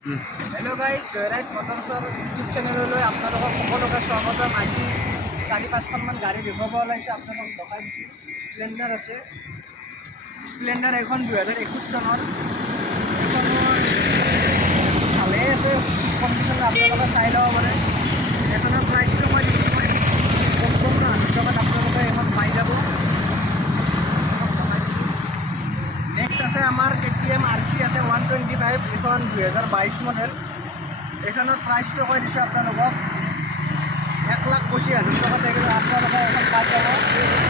Hello' guys, joyride মটৰছৰ YouTube চেনেললৈ আপোনালোকক সকলোকে স্বাগতম। আজি 4-5খনমান গাড়ী দেখুৱাব ওলাইছে, আপোনালোকক দেখাই দিছোঁ। স্প্লেণ্ডাৰ আছে, স্প্লেণ্ডাৰ এইখন 2021 চনৰ। এইখনৰ ভালেই আছে কণ্ডিশ্যন, আপোনালোকে চাই ল'ব পাৰে। এইখনৰ প্ৰাইচটো মই দিছোঁ 55,000 টকাত আপোনালোকে এইখন পাই যাব। নেক্সট আছে আমাৰ KTM RC আছে 125, এইখন 2022 মডেল। এইখনৰ প্ৰাইচটো কৈ দিছোঁ আপোনালোকক 1,25,000 টকাত আপোনালোকে এখন পাই যাব,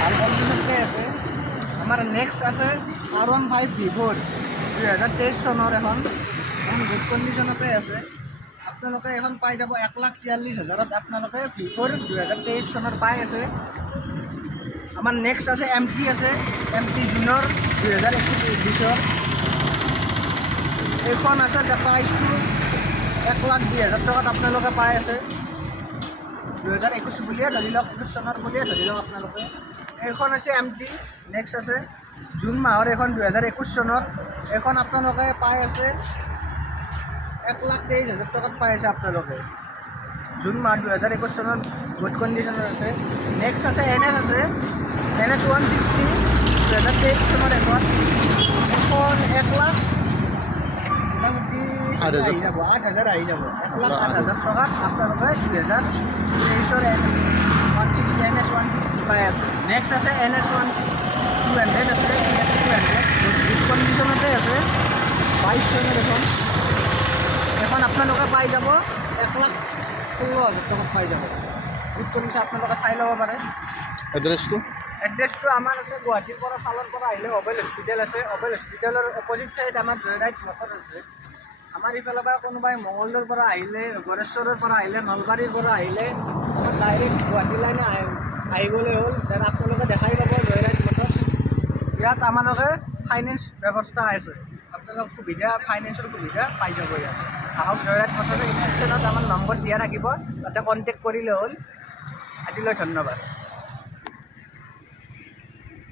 ভাল কণ্ডিশ্যনতে আছে। আমাৰ নেক্সট আছে R15 V4 2023 চনৰ, এখন গুড কণ্ডিশ্যনতে আছে। আপোনালোকে এখন পাই যাব 1,43,000 আপোনালোকে V4 2023 চনৰ পাই আছে। আমাৰ নেক্সট আছে MT আছে, MT জুনৰ 2021-22। এইখন আছে প্ৰাইচটো 1,20,000 টকাত আপোনালোকে পাই আছে। 2021 বুলিয়ে ধৰি লওক, 21 চনৰ বুলিয়ে ধৰি লওক আপোনালোকে। এইখন আছে MT। নেক্সট আছে জুন মাহৰ, এইখন 2021 চনৰ। এইখন আপোনালোকে পাই আছে 1,23,000 টকাত পাই আছে আপোনালোকে। জুন মাহ 2021 চনৰ গুড কণ্ডিশ্যনত আছে। নেক্সট আছে NS আছে, NS 160 2023 চনৰ। এখন 1,00,000 মোটামুটি আহি যাব, 8,000 আহি যাব। 1,08,000 টকাত আপোনালোকে 2023 160 NS 160 পাই আছে। নেক্সট আছে NS 200 আছে, 200 গুড কণ্ডিশ্যনতে আছে, 22 চনৰ। এখন আপোনালোকে পাই যাব 1,16,000 টকাত পাই যাব। গুড কণ্ডিশ্যন, আপোনালোকে চাই ল'ব পাৰে। এড্ৰেছটো আমাৰ আছে গুৱাহাটীৰ পৰা, ফালৰ পৰা আহিলে অবেল হস্পিটেল আছে। অবেল হস্পিটেলৰ অপজিট চাইড আমাৰ জয়ৰাইড মটৰ আছে। আমাৰ ইফালৰ পৰা কোনোবাই মঙলদৈৰ পৰা আহিলে, গড়েশ্বৰৰ পৰা আহিলে, নলবাৰীৰ পৰা আহিলে ডাইৰেক্ট গুৱাহাটী লাইনে আহিবলৈ হ'ল। দেন আপোনালোকে দেখাই পাব জয়ৰাইড মটৰ। ইয়াত আমালোকে ফাইনেন্স ব্যৱস্থা আছে, আপোনালোক ফাইনেন্সৰ সুবিধা পাই যাব ইয়াত। আহক জয়ৰাইড মটৰৰ ডিছক্ৰিপশ্যনত আমাৰ নম্বৰ দিয়া থাকিব, তাতে কণ্টেক্ট কৰিলে হ'ল। আজিলৈ ধন্যবাদ।